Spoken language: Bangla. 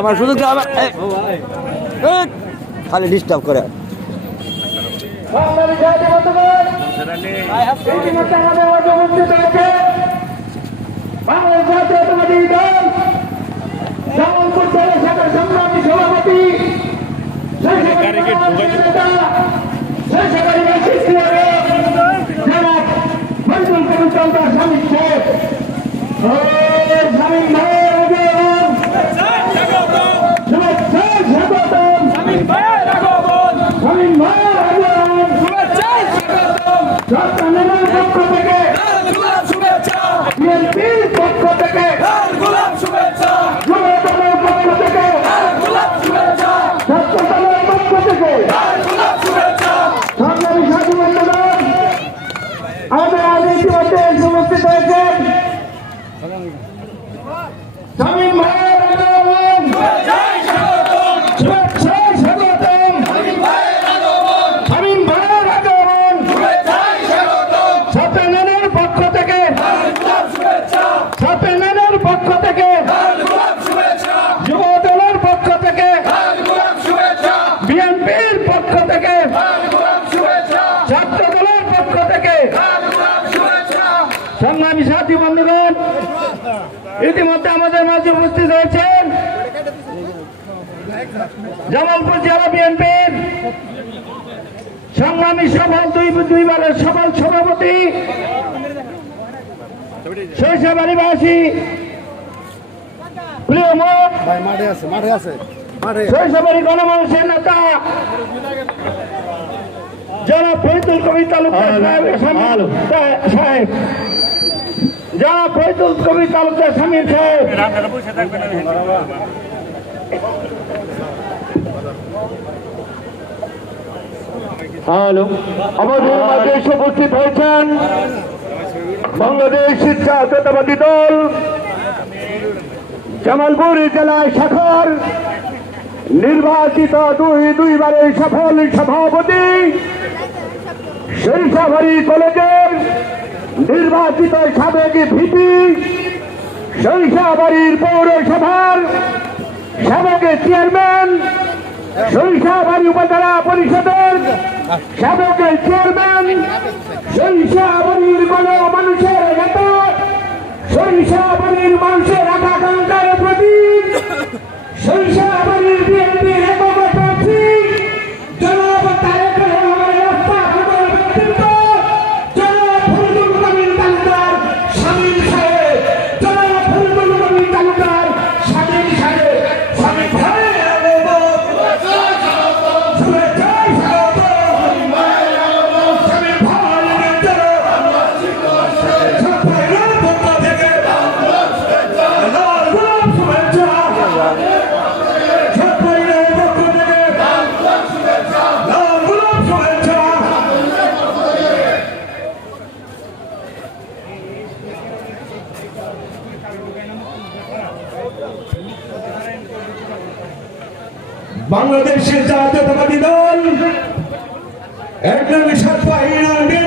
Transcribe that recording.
আমার সুযোগ খালি ডিস্টার্ব করে। জাতীয় বন্ধুগণ, ইতিমধ্যে আমাদের মাঝে উপস্থিত হয়েছে বাংলাদেশ জাতীয়তাবাদী দল জামালপুর জেলা শাখার সংগ্রামী সভাপতি শেষাবাড়ি জনাব মজদুল কবির চন্দ্র স্বামী শেখ ও স্বামী ভাইয়ের শুভেচ্ছা স্বাগতম স্বামী ভাইয়ের আগমন সরকারের পক্ষ থেকে বিএনপির পক্ষ থেকে যুবদলের পক্ষ থেকে ছাত্রদলের পক্ষ থেকে সরকারি সাধু বন্ধুগণ আমাদের আজ ইতিমধ্যে উপস্থিত হয়েছেন স্বামীন ভাইয়ের পক্ষ থেকে। যুব দলের পক্ষ থেকে। বিএনপির পক্ষ থেকে। ছাত্র দলের পক্ষ থেকে। সংগ্রামী সাথী বন্ধুগণ ইতিমধ্যে আমাদের মাঝে উপস্থিত হয়েছেন জামালপুর জেলা বিএনপির সংগ্রামী সফল দুই দুইবারের সফল সভাপতি শৈশবাড়িবাসী প্রিয় ভাই মাঠে আছে মাঠে আছে মাঠে। শৈশবাড়ি গণমানুষের নেতা জনাব ফরিদুল কবির তালুকদার সাহেব জনাব ফরিদুল কবির তালুকদার সাহেব। হ্যালো আমাদের মাঝে উপস্থিত হয়েছেন বাংলাদেশ শিক্ষা জাতীয়তাবাদী দল জামালপুর জেলায় শাখার, নির্বাচিত দুই দুইবারের সফল সভাপতি শৈশাবাড়ি কলেজের নির্বাচিত সাবেক ভিপি শৈশাবাড়ির পৌরসভার সাবেক চেয়ারম্যান শৈশাবাড়ি উপজেলা পরিষদের সাবেক চেয়ারম্যান শৈশাবাড়ির কোন বাংলাদেশের জাতীয়তাবাদী দল এক নং সাত বাহিনী